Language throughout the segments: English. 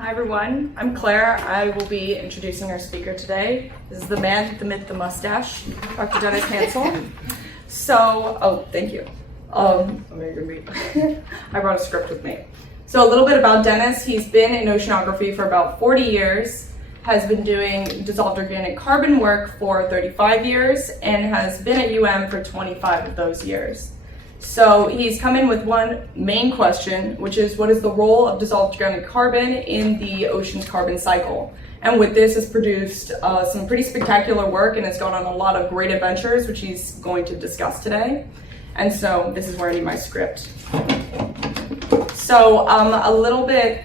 Hi everyone, I'm Claire. I will be introducing our speaker today. This is the man, the myth, the mustache, Dr. Dennis Hansell. Thank you. I brought a script with me. So a little bit about Dennis. He's been in oceanography for about 40 years, has been doing dissolved organic carbon work for 35 years, and has been at UM for 25 of those years. So he's come in with one main question, which is what is the role of dissolved organic carbon in the ocean's carbon cycle? And with this has produced some pretty spectacular work and has gone on a lot of great adventures, which he's going to discuss today. And so this is where I need my script. So a little bit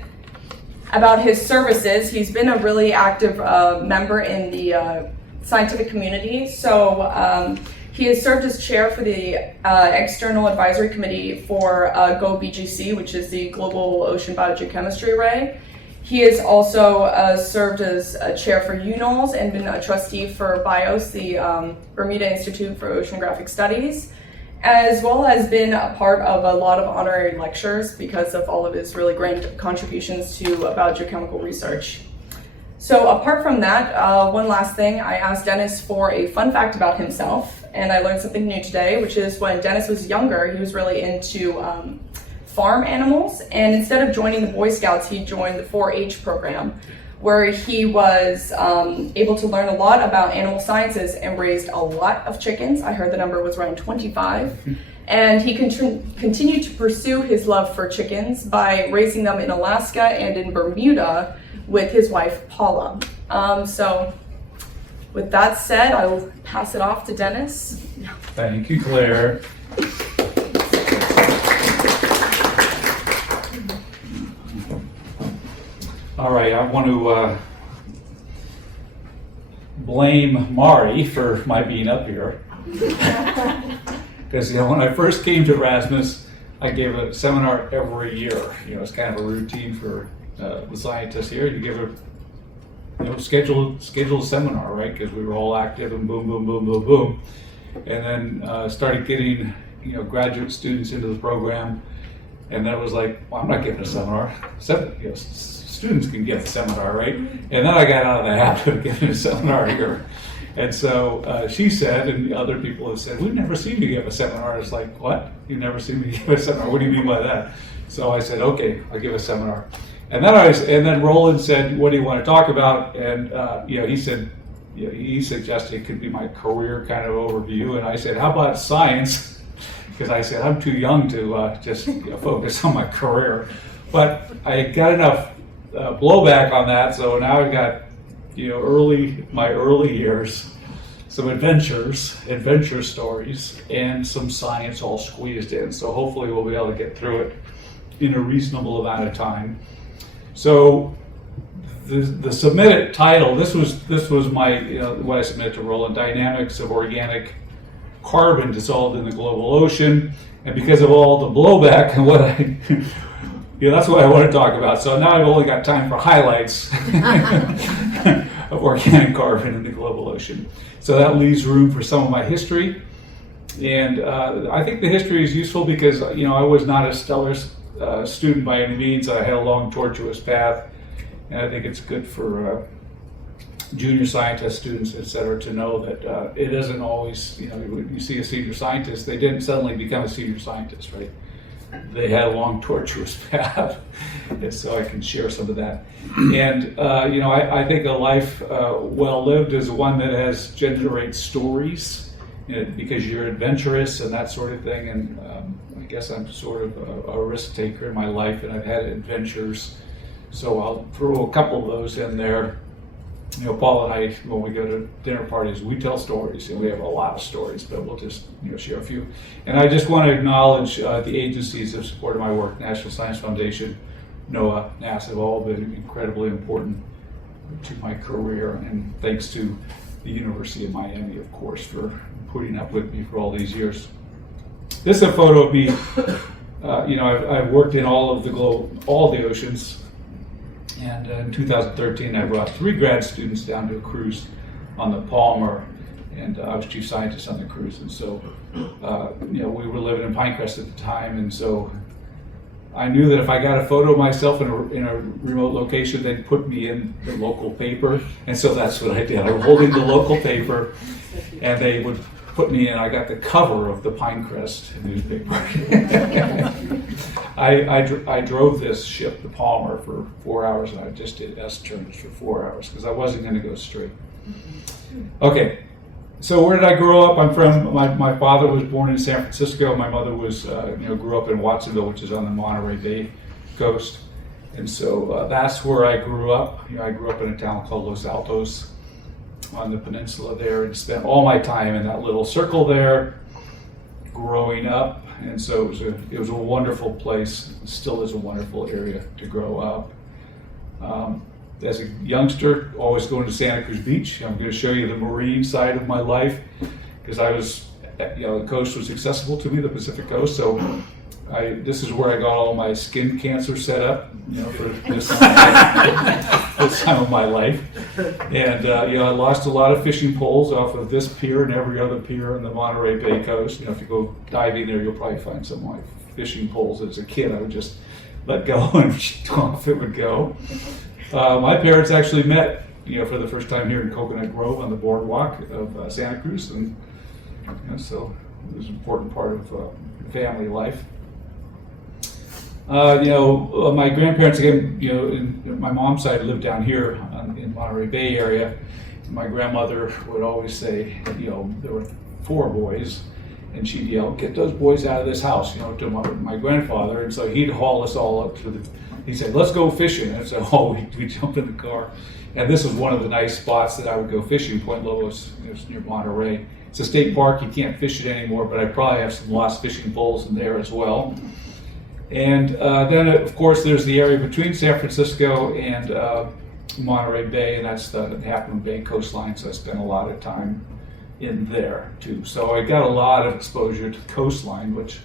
about his services. He's been a really active member in the scientific community. So he has served as chair for the External Advisory Committee for GOBGC, which is the Global Ocean Biogeochemistry Array. He has also served as a chair for UNOLS and been a trustee for BIOS, the Bermuda Institute for Oceanographic Studies, as well as been a part of a lot of honorary lectures because of all of his really great contributions to biogeochemical research. So apart from that, one last thing, I asked Dennis for a fun fact about himself, and I learned something new today, which is when Dennis was younger, he was really into farm animals, and instead of joining the Boy Scouts, he joined the 4-H program, where he was able to learn a lot about animal sciences and raised a lot of chickens. I heard the number was around 25. And he continued to pursue his love for chickens by raising them in Alaska and in Bermuda with his wife, Paula. So with that said, I will pass it off to Dennis. Thank you, Claire. All right, I want to blame Mari for my being up here. Because when I first came to Erasmus, I gave a seminar every year. It's kind of a routine for the scientists here. You give a scheduled seminar, right? Because we were all active and boom, boom, boom, boom, boom. And then started getting graduate students into the program, and then it was like, well, I'm not giving a seminar. Students can give a seminar, right? And then I got out of the habit of giving a seminar here. And so she said, and other people have said, we've never seen you give a seminar. It's like, what? You've never seen me give a seminar? What do you mean by that? So I said, okay, I'll give a seminar. And then Roland said, what do you want to talk about? And he said, he suggested it could be my career kind of overview. And I said, how about science? Because I said, I'm too young to just focus on my career. But I got enough blowback on that, so now I've got my early years, some adventure stories, and some science all squeezed in. So hopefully we'll be able to get through it in a reasonable amount of time. So the submitted title, this was my what I submitted to Roland, Dynamics of Organic Carbon Dissolved in the Global Ocean. And because of all the blowback and what that's what I want to talk about. So now I've only got time for highlights of organic carbon in the global ocean. So that leaves room for some of my history. And I think the history is useful because, I was not a stellar student by any means. I had a long, tortuous path. And I think it's good for junior scientist students, et cetera, to know that it isn't always, you see a senior scientist, they didn't suddenly become a senior scientist, right? They had a long, tortuous path, and so I can share some of that. And I think a life well lived is one that generates stories, because you're adventurous and that sort of thing. And I guess I'm sort of a risk taker in my life, and I've had adventures. So I'll throw a couple of those in there. Paul and I, when we go to dinner parties, we tell stories, and we have a lot of stories, but we'll just share a few. And I just want to acknowledge the agencies that have supported my work: National Science Foundation, NOAA, NASA, have all been incredibly important to my career. And thanks to the University of Miami, of course, for putting up with me for all these years. This is a photo of me. I've worked in all the oceans. And in 2013, I brought 3 grad students down to a cruise on the Palmer, and I was chief scientist on the cruise. And so, we were living in Pinecrest at the time, and so I knew that if I got a photo of myself in a remote location, they'd put me in the local paper. And so that's what I did. I was holding the local paper, and they would put me in. I got the cover of the Pinecrest newspaper. I drove this ship, the Palmer, for 4 hours, and I just did S-turns for 4 hours because I wasn't going to go straight. Okay, so where did I grow up? I'm from, my father was born in San Francisco. My mother was, grew up in Watsonville, which is on the Monterey Bay coast. And so that's where I grew up. I grew up in a town called Los Altos on the peninsula there, and spent all my time in that little circle there growing up. And so it was a wonderful place. It still is a wonderful area to grow up. As a youngster, always going to Santa Cruz Beach. I'm going to show you the marine side of my life because I was, the coast was accessible to me, the Pacific coast. So this is where I got all my skin cancer set up, for this time of my life. And I lost a lot of fishing poles off of this pier and every other pier on the Monterey Bay coast. If you go diving there, you'll probably find some of my fishing poles. As a kid, I would just let go and off it would go. My parents actually met, for the first time here in Coconut Grove on the boardwalk of Santa Cruz, and so it was an important part of family life. My grandparents, again, in my mom's side lived down here in Monterey Bay area. My grandmother would always say, there were 4 boys, and she'd yell, "Get those boys out of this house," to my grandfather. And so he'd haul us all up to he said, "Let's go fishing." And so we jumped in the car. And this was one of the nice spots that I would go fishing, Point Lobos, near Monterey. It's a state park, you can't fish it anymore, but I probably have some lost fishing poles in there as well. And then, of course, there's the area between San Francisco and Monterey Bay, and that's the Half Moon Bay coastline, so I spent a lot of time in there, too. So I got a lot of exposure to the coastline, which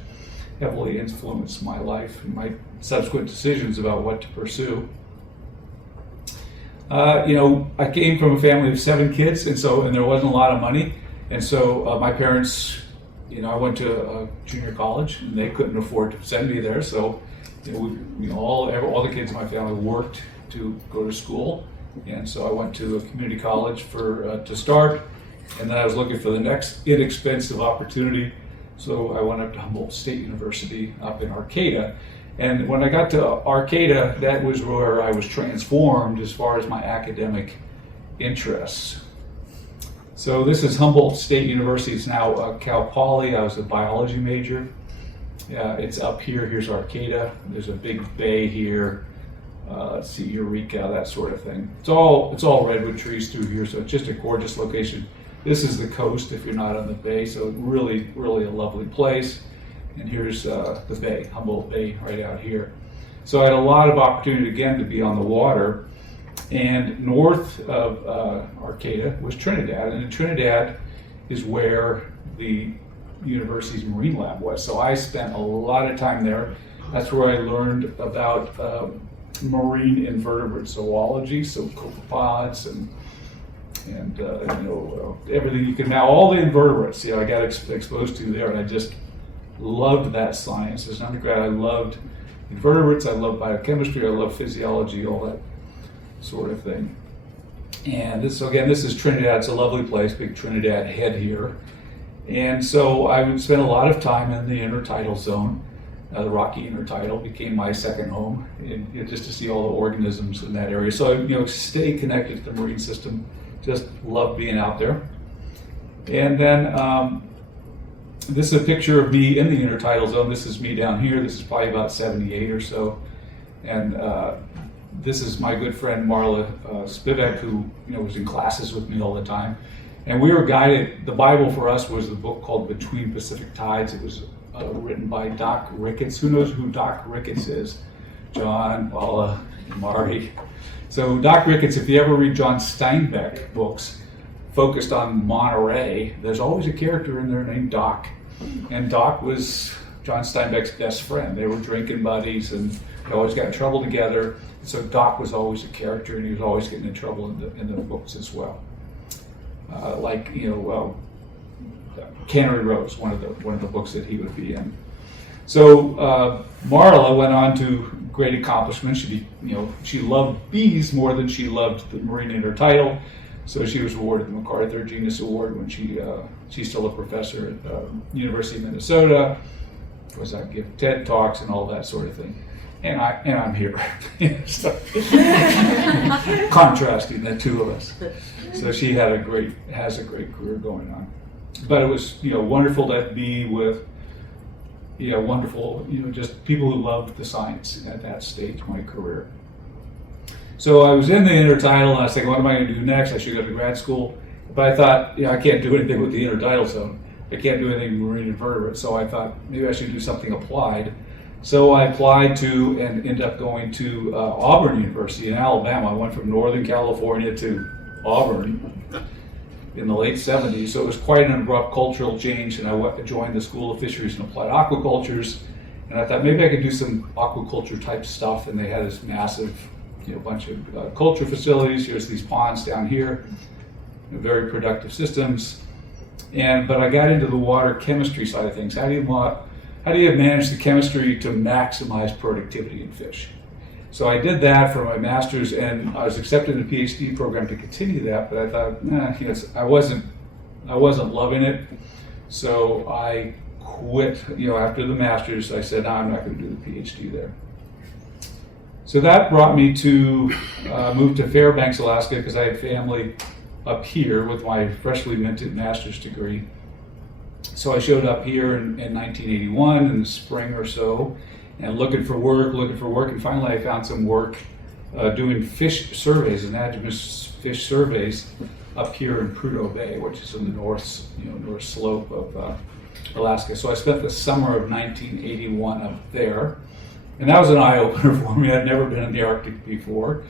heavily influenced my life and my subsequent decisions about what to pursue. I came from a family of 7 kids, and there wasn't a lot of money. And so my parents, I went to junior college, and they couldn't afford to send me there. So, all the kids in my family worked to go to school, and so I went to a community college to start, and then I was looking for the next inexpensive opportunity. So I went up to Humboldt State University up in Arcata, and when I got to Arcata, that was where I was transformed as far as my academic interests. So this is Humboldt State University. It's now Cal Poly. I was a biology major. It's up here. Here's Arcata. There's a big bay here. Let's see, Eureka, that sort of thing. It's all redwood trees through here, so it's just a gorgeous location. This is the coast if you're not on the bay, so really, really a lovely place. And here's the bay, Humboldt Bay, right out here. So I had a lot of opportunity again to be on the water. And north of Arcata was Trinidad, and in Trinidad is where the university's marine lab was. So I spent a lot of time there. That's where I learned about marine invertebrate zoology, so copepods and everything you can now, all the invertebrates, I got exposed to there, and I just loved that science. As an undergrad, I loved invertebrates, I loved biochemistry, I loved physiology, all that sort of thing. And this is Trinidad. It's a lovely place, big Trinidad head here. And so I would spend a lot of time in the intertidal zone. The rocky intertidal became my second home, and just to see all the organisms in that area. So I, stay connected to the marine system. Just love being out there. And then this is a picture of me in the intertidal zone. This is me down here. This is probably about 78 or so. And this is my good friend Marla Spivak, who was in classes with me all the time. And we were guided. The Bible for us was the book called Between Pacific Tides. It was written by Doc Ricketts. Who knows who Doc Ricketts is? John, Paula, Marty. So Doc Ricketts, if you ever read John Steinbeck books focused on Monterey, there's always a character in there named Doc. And Doc was John Steinbeck's best friend. They were drinking buddies, and they always got in trouble together. So Doc was always a character, and he was always getting in trouble in the books as well. Cannery Rose, one of the books that he would be in. So Marla went on to great accomplishments. She loved bees more than she loved the marine intertidal. So she was awarded the MacArthur Genius Award when she's still a professor at University of Minnesota. I give TED Talks and all that sort of thing. And I'm here, contrasting the two of us. So she has a great career going on. But it was wonderful to be with wonderful just people who loved the science at that stage of my career. So I was in the intertidal, and I was thinking, what am I going to do next? I should go to grad school. But I thought, I can't do anything with the intertidal zone. I can't do anything with marine invertebrates. So I thought maybe I should do something applied. So I applied to and ended up going to Auburn University in Alabama. I went from Northern California to Auburn in the late 70s. So it was quite an abrupt cultural change, and I joined the School of Fisheries and Applied Aquacultures. And I thought maybe I could do some aquaculture type stuff, and they had this massive bunch of culture facilities. Here's these ponds down here, very productive systems. But I got into the water chemistry side of things. How do you manage the chemistry to maximize productivity in fish? So I did that for my master's, and I was accepted in a PhD program to continue that. But I thought, I wasn't loving it. So I quit. After the master's, I said, no, I'm not going to do the PhD there. So that brought me to move to Fairbanks, Alaska, because I had family up here with my freshly minted master's degree. So I showed up here in 1981 in the spring or so, and looking for work, and finally I found some work doing fish surveys, anadromous fish surveys up here in Prudhoe Bay, which is in the north slope of Alaska. So I spent the summer of 1981 up there. And that was an eye-opener for me. I'd never been in the Arctic before.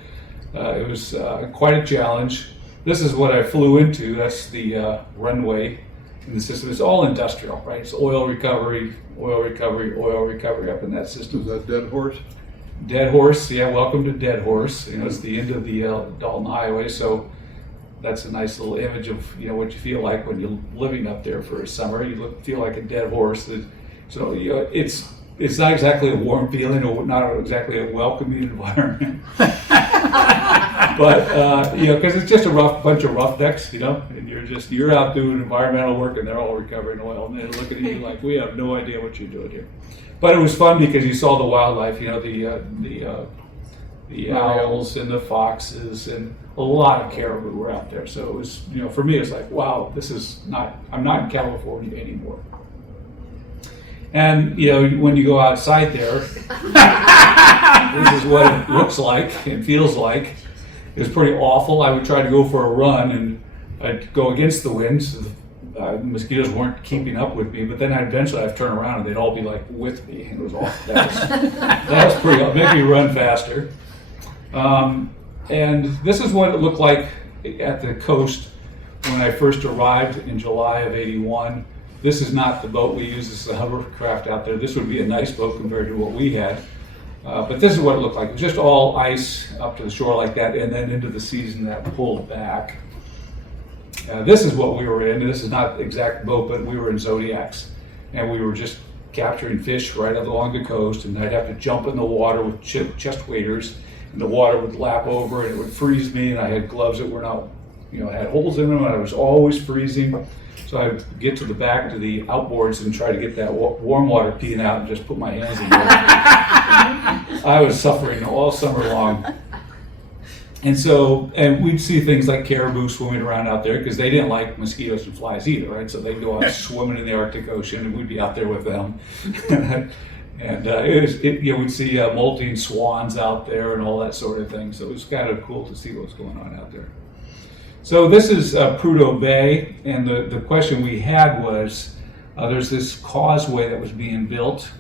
It was quite a challenge. This is what I flew into. That's the runway in the system. It's all industrial, right? It's oil recovery up in that system. Is that Dead Horse? Dead Horse, yeah, welcome to Dead Horse. It's the end of the Dalton Highway, so that's a nice little image of what you feel like when you're living up there for a summer. You feel like a dead horse. So it's not exactly a warm feeling, or not exactly a welcoming environment. But because it's just a bunch of roughnecks, and you're out doing environmental work, and they're all recovering oil, and they look at you like, we have no idea what you're doing here. But it was fun because you saw the wildlife, the owls and the foxes, and a lot of caribou were out there. So it was, for me, it's like, wow, I'm not in California anymore. And when you go outside there, this is what it looks like and feels like. It was pretty awful. I would try to go for a run, and I'd go against the winds. Mosquitoes weren't keeping up with me, but then eventually I'd turn around and they'd all be like with me. It was awful. That was pretty. Made me run faster. And this is what it looked like at the coast when I first arrived in July of '81. This is not the boat we use. This is a hovercraft out there. This would be a nice boat compared to what we had. But this is what it looked like. It was just all ice up to the shore like that, and then into the season that pulled back. This is what we were in. This is not the exact boat, but we were in Zodiacs, and we were just capturing fish right along the coast, and I'd have to jump in the water with chest waders, and the water would lap over, and it would freeze me, and I had gloves that were not, had holes in them, and I was always freezing. So I would get to the back to the outboards and try to get that warm water peeing out and just put my hands in there. I was suffering all summer long. And we'd see things like caribou swimming around out there because they didn't like mosquitoes and flies either, right? So they'd go out swimming in the Arctic Ocean, and we'd be out there with them. And we'd see molting swans out there and all that sort of thing. So it was kind of cool to see what's going on out there. So this is Prudhoe Bay, and the question we had was, there's this causeway that was being built.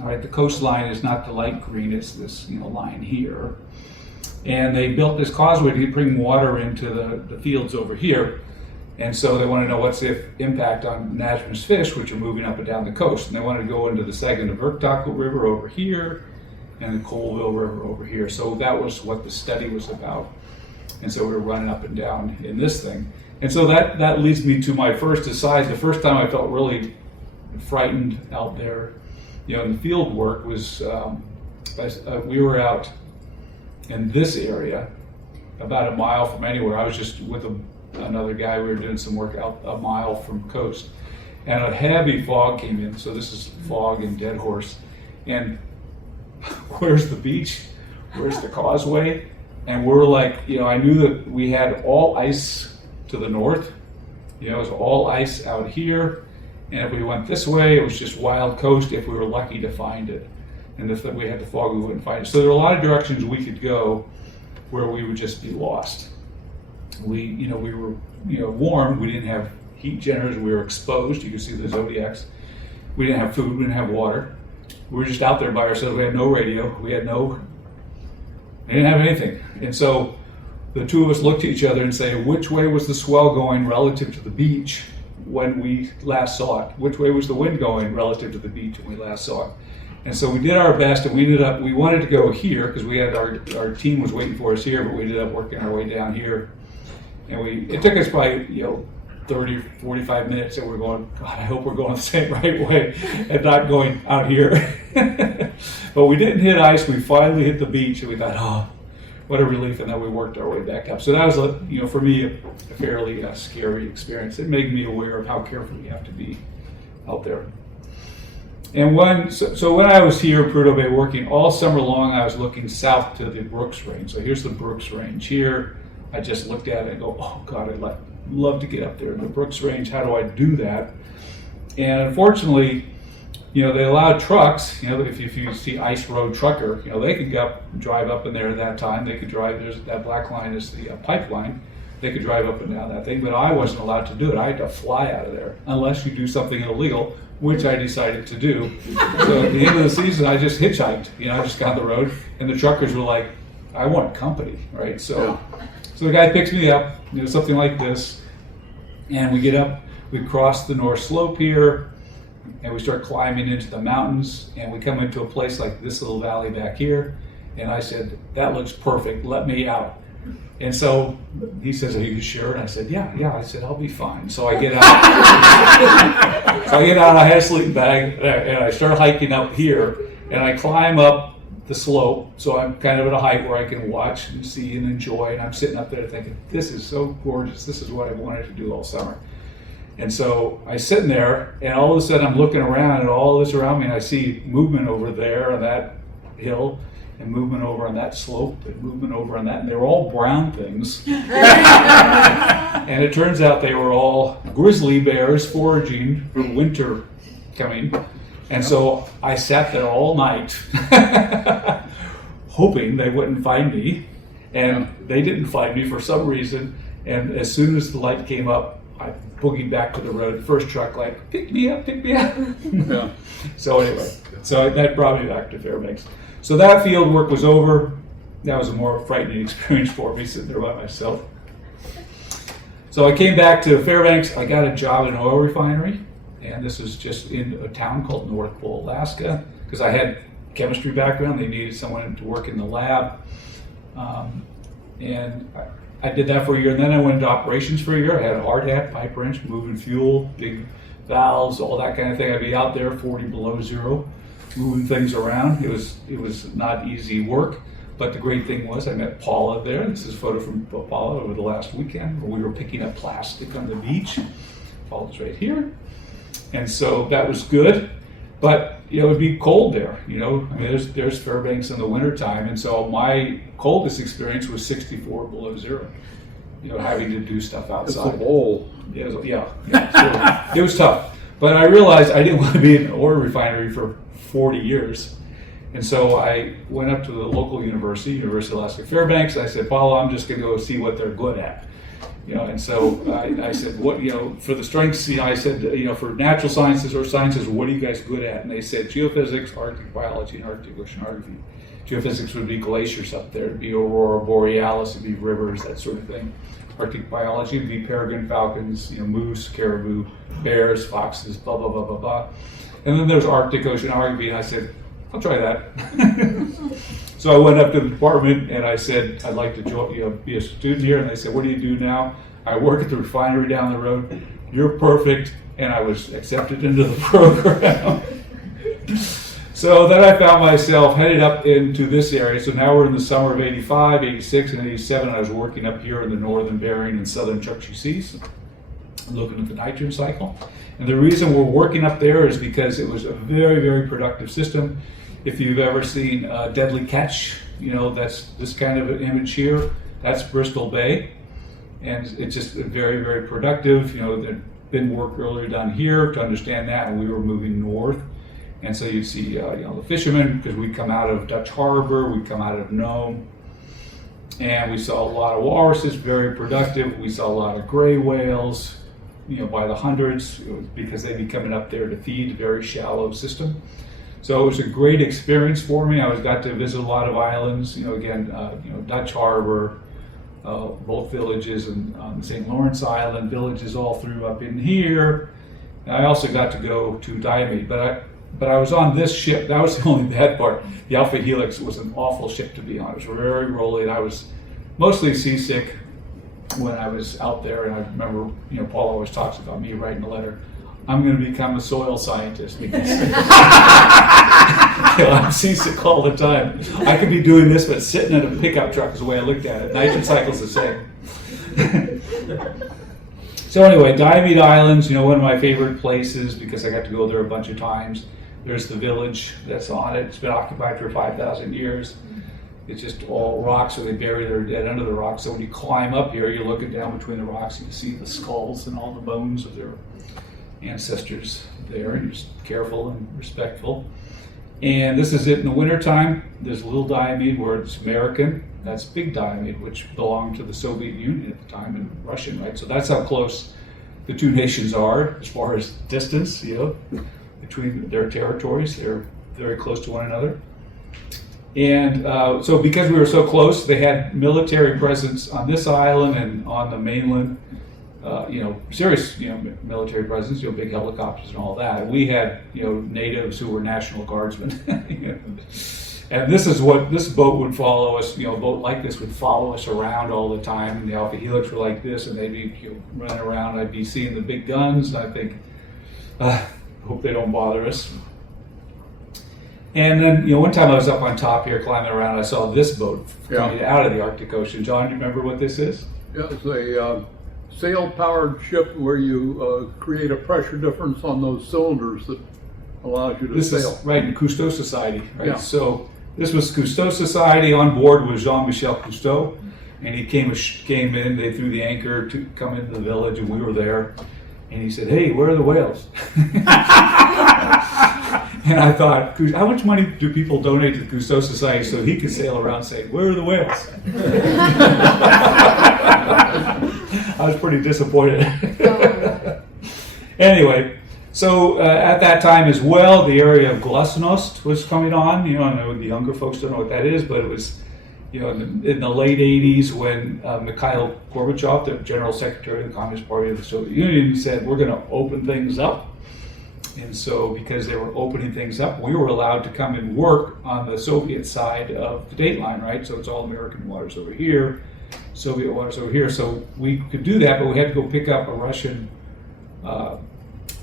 All right, the coastline is not the light green, it's this line here. And they built this causeway to bring water into the fields over here. And so they want to know what's the impact on anadromous fish, which are moving up and down the coast. And they wanted to go into the Saginaw River over here and the Colville River over here. So that was what the study was about. And so we were running up and down in this thing. And so that leads me to my first aside. The first time I felt really frightened out there in the field work was, we were out in this area, about a mile from anywhere. I was just with another guy. We were doing some work out a mile from coast, and a heavy fog came in. So this is fog and Dead Horse, and where's the beach? Where's the causeway? And we're like, I knew that we had all ice to the north. It was all ice out here, and if we went this way, it was just wild coast if we were lucky to find it. And if we had the fog, we wouldn't find it. So there were a lot of directions we could go where we would just be lost. We were, warm. We didn't have heat generators. We were exposed. You can see the zodiacs. We didn't have food. We didn't have water. We were just out there by ourselves. We had no radio. We didn't have anything. And so the two of us looked at each other and say, which way was the swell going relative to the beach when we last saw it? Which way was the wind going relative to the beach when we last saw it? And so we did our best, and we wanted to go here because we had our team was waiting for us here, but we ended up working our way down here. And it took us probably 30, 45 minutes, and we're going, God, I hope we're going the same right way and not going out here. But we didn't hit ice. We finally hit the beach, and we thought, oh, what a relief, and then we worked our way back up. So that was, for me, a fairly scary experience. It made me aware of how careful you have to be out there. And when I was here in Prudhoe Bay working all summer long, I was looking south to the Brooks Range. So here's the Brooks Range here. I just looked at it and go, oh God, I'd love to get up there in the Brooks Range. How do I do that? And unfortunately, they allowed trucks, if you see Ice Road Trucker, they could drive up in there at that time. They could drive, that black line is the pipeline. They could drive up and down that thing, but I wasn't allowed to do it. I had to fly out of there unless you do something illegal, which I decided to do. So at the end of the season, I just hitchhiked. I just got on the road, and the truckers were like, I want company, right? So the guy picks me up, something like this, and we get up, we cross the North Slope here, and we start climbing into the mountains, and we come into a place like this little valley back here, and I said, that looks perfect, let me out. And so he says, are you sure? And I said, yeah. I said, I'll be fine. So I get out. I had a sleeping bag, and I start hiking up here, and I climb up the slope. So I'm kind of at a height where I can watch and see and enjoy. And I'm sitting up there thinking, this is so gorgeous. This is what I've wanted to do all summer. And so I'm sitting there, and all of a sudden I'm looking around, and all of this around me, and I see movement over there on that hill, and movement over on that slope, and movement over on that, and they were all brown things. And it turns out they were all grizzly bears foraging for winter coming. And so I sat there all night, hoping they wouldn't find me, and they didn't find me for some reason. And as soon as the light came up, I boogied back to the road. First truck, like, pick me up. Yeah. So anyway, that brought me back to Fairbanks. So that field work was over. That was a more frightening experience for me, sitting there by myself. So I came back to Fairbanks. I got a job in an oil refinery, and this is just in a town called North Pole, Alaska, because I had chemistry background. They needed someone to work in the lab, and I did that for a year. And then I went into operations for a year. I had a hard hat, pipe wrench, moving fuel, big valves, all that kind of thing. I'd be out there 40 below zero, moving things around. It was not easy work, but the great thing was I met Paula there. This is a photo from Paula over the last weekend where we were picking up plastic on the beach. Paula's right here. And so that was good, but it would be cold there. I mean, there's Fairbanks in the wintertime, and so my coldest experience was 64 below zero. Having to do stuff outside. It's a bowl. Yeah. So it was tough, but I realized I didn't want to be in an oil refinery for 40 years. And so I went up to the local university, University of Alaska Fairbanks. I said, Paula, I'm just going to go see what they're good at. And so I said, what, for the strengths, I said, for natural sciences or sciences, what are you guys good at? And they said geophysics, Arctic biology, and Arctic oceanography. Geophysics would be glaciers up there. It'd be aurora borealis, it'd be rivers, that sort of thing. Arctic biology would be peregrine falcons, moose, caribou, bears, foxes, blah, blah, blah, blah, blah. And then there's Arctic oceanography, and I said, I'll try that. So I went up to the department and I said, I'd like to be a student here. And they said, what do you do now? I work at the refinery down the road. You're perfect. And I was accepted into the program. So then I found myself headed up into this area. So now we're in the summer of 85, 86, and 87. I was working up here in the northern Bering and southern Chukchi Seas, looking at the nitrogen cycle. And the reason we're working up there is because it was a very, very productive system. If you've ever seen Deadly Catch, that's this kind of an image here. That's Bristol Bay. And it's just very, very productive. There'd been work earlier done here to understand that, and we were moving north. And so you see, the fishermen, because we come out of Dutch Harbor, we come out of Nome, and we saw a lot of walruses, very productive. We saw a lot of gray whales, by the hundreds, because they'd be coming up there to feed a very shallow system. So it was a great experience for me. I got to visit a lot of islands, Dutch Harbor, both villages on the St. Lawrence Island, villages all through up in here. And I also got to go to Diomede, but I was on this ship. That was the only bad part. The Alpha Helix was an awful ship to be on. It was very rolly, and I was mostly seasick when I was out there. And I remember, Paul always talks about me writing a letter. I'm going to become a soil scientist because I'm seasick all the time. I could be doing this, but sitting in a pickup truck is the way I looked at it. Nitrogen cycle's the same. So anyway, Diomede Islands, one of my favorite places because I got to go there a bunch of times. There's the village that's on it. It's been occupied for 5,000 years. It's just all rocks, so they bury their dead under the rocks. So when you climb up here, you're looking down between the rocks, you can see the skulls and all the bones of their ancestors there, and you're just careful and respectful. And this is it in the wintertime. There's a little Diomede where it's American. That's Big Diomede, which belonged to the Soviet Union at the time, and Russian, right? So that's how close the two nations are as far as distance, between their territories. They're very close to one another. And so because we were so close, they had military presence on this island and on the mainland. Serious, military presence, big helicopters and all that. We had, natives who were National Guardsmen. And this boat would follow us, a boat like this would follow us around all the time. And the Alpha Helix were like this, and they'd be running around. I'd be seeing the big guns, and I think, hope they don't bother us. And then, one time I was up on top here climbing around, I saw this boat coming out of the Arctic Ocean. John, do you remember what this is? Yeah, it's a sail-powered ship where you create a pressure difference on those cylinders that allows you to sail. Is right in Cousteau Society, right? Yeah. So this was Cousteau Society. On board was Jean-Michel Cousteau, and he came in. They threw the anchor to come into the village, and we were there. And he said, "Hey, where are the whales?" And I thought, how much money do people donate to the Cousteau Society so he could sail around saying, "Where are the whales?" I was pretty disappointed. Anyway, so at that time as well, the area of glasnost was coming on. I know the younger folks don't know what that is, but it was, in the late 80s when Mikhail Gorbachev, the General Secretary of the Communist Party of the Soviet Union, said, we're going to open things up. And so because they were opening things up, we were allowed to come and work on the Soviet side of the date line, right? So it's all American waters over here, Soviet waters over here. So we could do that, but we had to go pick up a Russian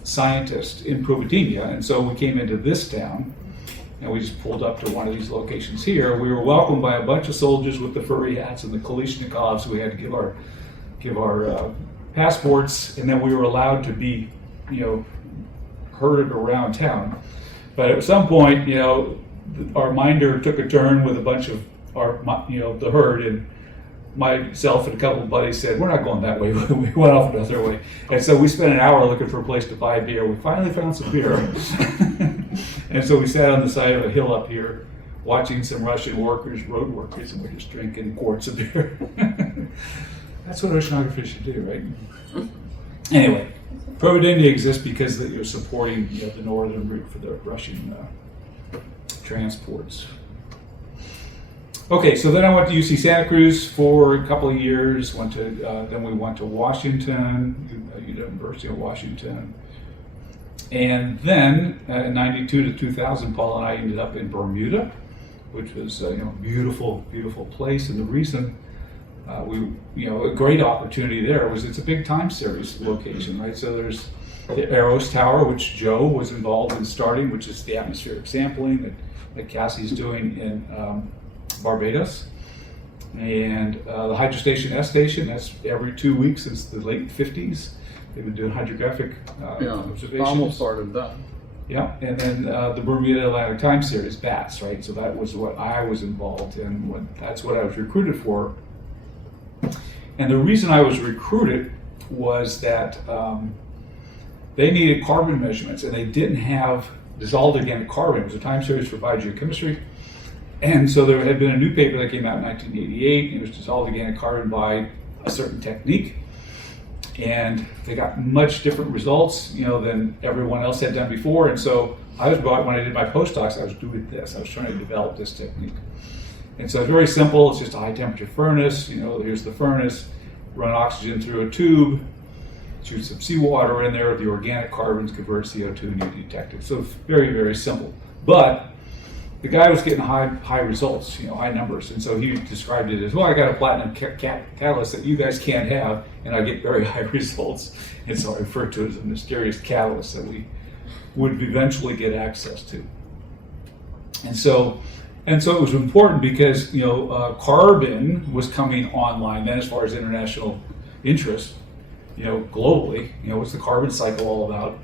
scientist in Providinia. And so we came into this town, and we just pulled up to one of these locations here. We were welcomed by a bunch of soldiers with the furry hats and the Kalashnikovs. We had to give our passports, and then we were allowed to be, herded around town. But at some point, our minder took a turn with a bunch of the herd, and myself and a couple of buddies said, we're not going that way. We went off another way. And so we spent an hour looking for a place to buy beer. We finally found some beer. And so we sat on the side of a hill up here, watching some Russian road workers, and we're just drinking quarts of beer. That's what oceanographers should do, right? Anyway, Providinia exists because you're supporting the northern route for the Russian transports. Okay, so then I went to UC Santa Cruz for a couple of years. Then we went to Washington, University of Washington. And then in 92 to 2000, Paul and I ended up in Bermuda, which was a beautiful, beautiful place. And the reason a great opportunity there was it's a big time series location, right? So there's the Eros Tower, which Joe was involved in starting, which is the atmospheric sampling that Cassie's doing in Barbados. And the hydrostation S station, that's every 2 weeks since the late 50s. They've been doing hydrographic observations. Almost started that. Yeah, and then the Bermuda Atlantic Time Series, BATS, right? So that was what I was involved in. That's what I was recruited for. And the reason I was recruited was that they needed carbon measurements, and they didn't have dissolved organic carbon. It was a time series for biogeochemistry. And so there had been a new paper that came out in 1988. It was dissolved organic carbon by a certain technique. And they got much different results, than everyone else had done before. And so I was brought, when I did my postdocs, I was doing this. I was trying to develop this technique. And so it's very simple. It's just a high temperature furnace. Here's the furnace. Run oxygen through a tube. Shoot some seawater in there. The organic carbons convert CO2 and you detect it. So it's very, very simple. But the guy was getting high results, high numbers. And so he described it as, well, I got a platinum catalyst that you guys can't have, and I get very high results. And so I refer to it as a mysterious catalyst that we would eventually get access to. And so it was important because, carbon was coming online then as far as international interest, globally. What's the carbon cycle all about?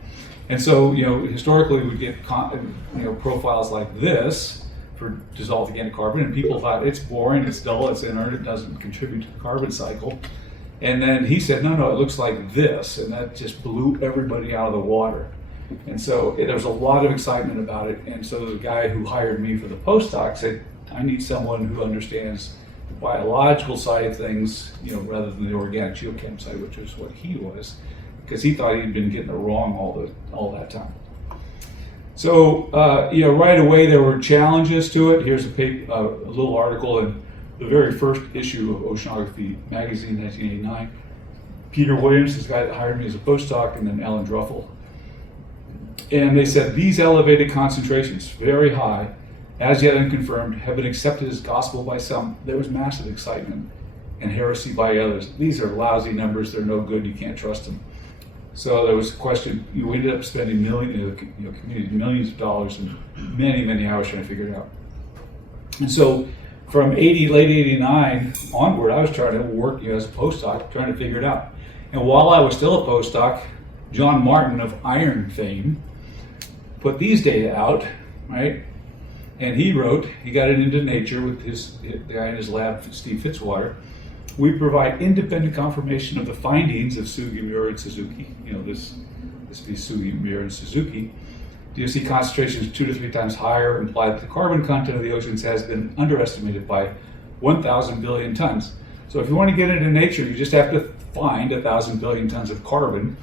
And so, historically we get, profiles like this for dissolved organic carbon, and people thought it's boring, it's dull, it's inert, it doesn't contribute to the carbon cycle. And then he said, no, it looks like this, and that just blew everybody out of the water. And so there was a lot of excitement about it. And so the guy who hired me for the postdoc said, I need someone who understands the biological side of things, rather than the organic geochem side, which is what he was, because he thought he'd been getting it wrong all that time. So, right away there were challenges to it. Here's a little article in the very first issue of Oceanography magazine, 1989. Peter Williams is the guy that hired me as a postdoc, and then Alan Druffel. And they said, these elevated concentrations, very high, as yet unconfirmed, have been accepted as gospel by some. There was massive excitement and heresy by others. These are lousy numbers, they're no good, you can't trust them. So there was a question, you ended up spending millions of dollars and many, many hours trying to figure it out. And so from late 89 onward, I was trying to work as a postdoc, trying to figure it out. And while I was still a postdoc, John Martin of iron fame put these data out, right? And he got it into Nature with the guy in his lab, Steve Fitzwater. We provide independent confirmation of the findings of Sugi, Muir, and Suzuki. This would be Sugi, Muir, and Suzuki. DOC concentrations 2 to 3 times higher imply that the carbon content of the oceans has been underestimated by 1,000 billion tons. So if you want to get into Nature, you just have to find 1,000 billion tons of carbon,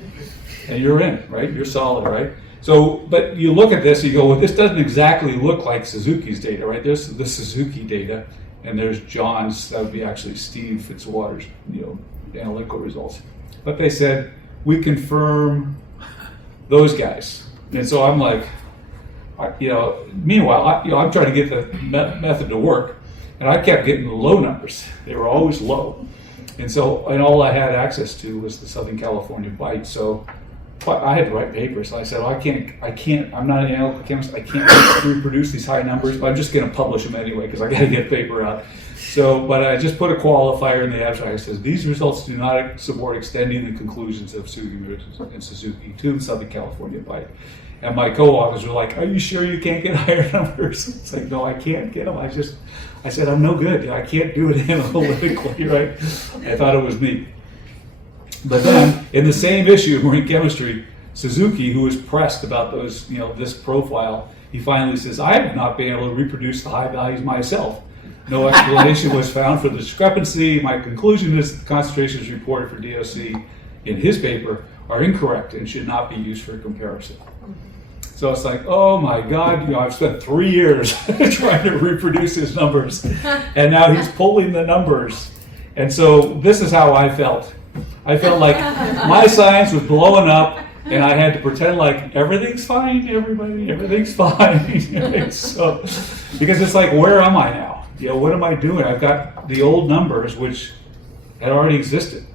and you're in, right? You're solid, right? So, but you look at this, you go, well, this doesn't exactly look like Suzuki's data, right? There's the Suzuki data, and there's John's, that would be actually Steve Fitzwater's, analytical results. But they said, we confirm those guys. And so I'm like, meanwhile, I'm trying to get the method to work, and I kept getting low numbers. They were always low. And so, and all I had access to was the Southern California bite. So I had to write papers. So I said, well, I can't, I'm not an analytical chemist, I can't reproduce these high numbers, but I'm just going to publish them anyway because I got to get paper out. So, but I just put a qualifier in the abstract. It says, these results do not support extending the conclusions of Sugi and Suzuki to the Southern California bite. And my co-authors were like, are you sure you can't get higher numbers? It's like, no, I can't get them. I said, I'm no good. I can't do it analytically, right? I thought it was me. But then, in the same issue of marine chemistry, Suzuki, who was pressed about those, this profile, he finally says, I have not been able to reproduce the high values myself. No explanation was found for the discrepancy. My conclusion is the concentrations reported for DOC in his paper are incorrect and should not be used for comparison. So it's like, oh my God, I've spent 3 years trying to reproduce his numbers, and now he's pulling the numbers. And so this is how I felt. I felt like my science was blowing up, and I had to pretend like everything's fine, everybody, everything's fine. So, because it's like, where am I now? What am I doing? I've got the old numbers, which had already existed.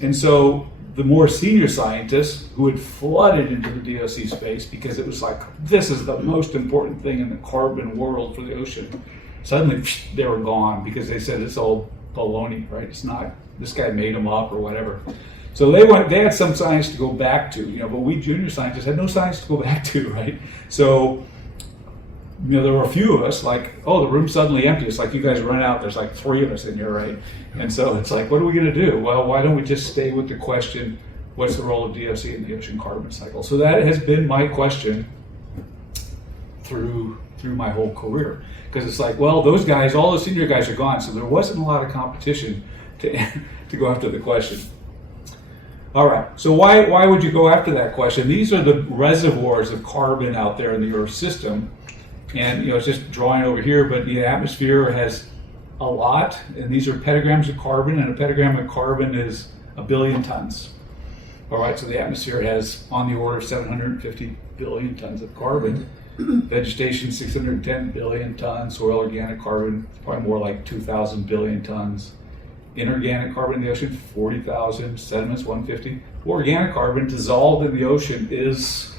And so the more senior scientists who had flooded into the DOC space because it was like, this is the most important thing in the carbon world for the ocean. Suddenly they were gone because they said it's all baloney, right? It's not, this guy made them up or whatever. So they had some science to go back to, but we junior scientists had no science to go back to, right? So, there were a few of us like, oh, the room's suddenly empty. It's like you guys run out, there's like 3 of us in here, right? And so it's like, what are we gonna do? Well, why don't we just stay with the question, what's the role of DOC in the ocean carbon cycle? So that has been my question through my whole career. Because it's like, well, those guys, all the senior guys are gone, so there wasn't a lot of competition to go after the question. All right, so why would you go after that question? These are the reservoirs of carbon out there in the Earth system. And it's just drawing over here, but the atmosphere has a lot, and these are petagrams of carbon, and a petagram of carbon is 1 billion tons. All right, so the atmosphere has on the order of 750 billion tons of carbon. Vegetation, 610 billion tons. Soil organic carbon, probably more like 2,000 billion tons. Inorganic carbon in the ocean, 40,000. Sediments, 150. Organic carbon dissolved in the ocean is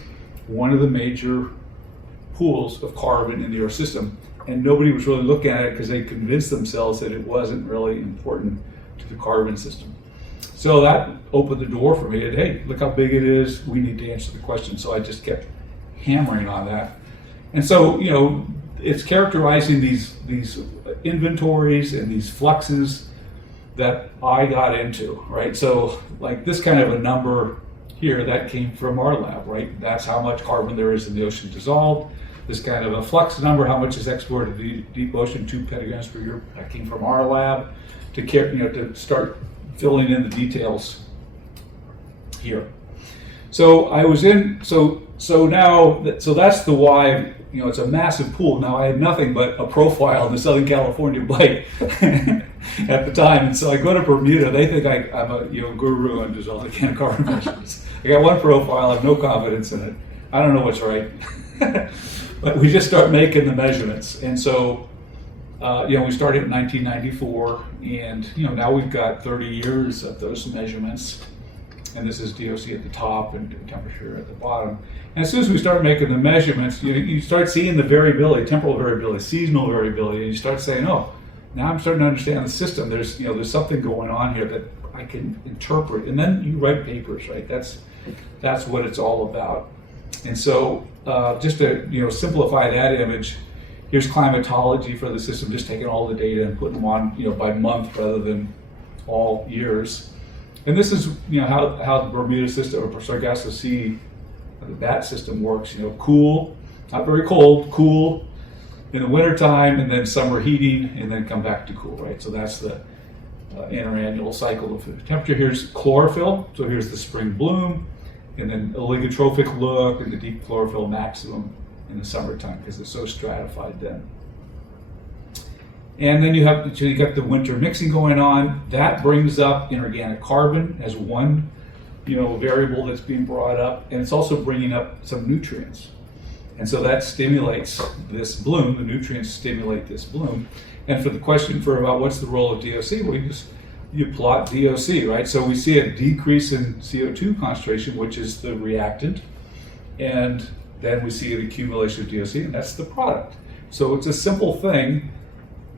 one of the major pools of carbon in the Earth system. And nobody was really looking at it because they convinced themselves that it wasn't really important to the carbon system. So that opened the door for me. Hey, look how big it is. We need to answer the question. So I just kept hammering on that. And so, it's characterizing these inventories and these fluxes that I got into, right? So like this kind of a number here, that came from our lab, right? That's how much carbon there is in the ocean dissolved. This kind of a flux number, how much is exported to the deep ocean, 2 petagrams per year, that came from our lab to start filling in the details here. So I was in, so that's the why, it's a massive pool. Now I had nothing but a profile in the Southern California Bight at the time. And so I go to Bermuda, they think I'm a guru on dissolved organic carbon measurements. I got one profile, I have no confidence in it. I don't know what's right. But we just start making the measurements. And so, we started in 1994, and now we've got 30 years of those measurements. And this is DOC at the top and temperature at the bottom. And as soon as we start making the measurements, you start seeing the variability, temporal variability, seasonal variability, and you start saying, oh, now I'm starting to understand the system. There's something going on here that I can interpret. And then you write papers, right? That's what it's all about. And so just to simplify that image, here's climatology for the system, just taking all the data and putting them on by month rather than all years. And this is how the Bermuda system or Sargasso Sea, that system works. Cool, not very cold, cool in the wintertime, and then summer heating, and then come back to cool, right? So that's the interannual cycle of temperature. Here's chlorophyll, so here's the spring bloom, and then oligotrophic look, and the deep chlorophyll maximum in the summertime because it's so stratified then. And then you got the winter mixing going on. That brings up inorganic carbon as one variable that's being brought up, and it's also bringing up some nutrients. And so that stimulates this bloom. The nutrients stimulate this bloom. And for the question about what's the role of DOC, well, you plot DOC, right? So we see a decrease in CO2 concentration, which is the reactant, and then we see an accumulation of DOC, and that's the product. So it's a simple thing.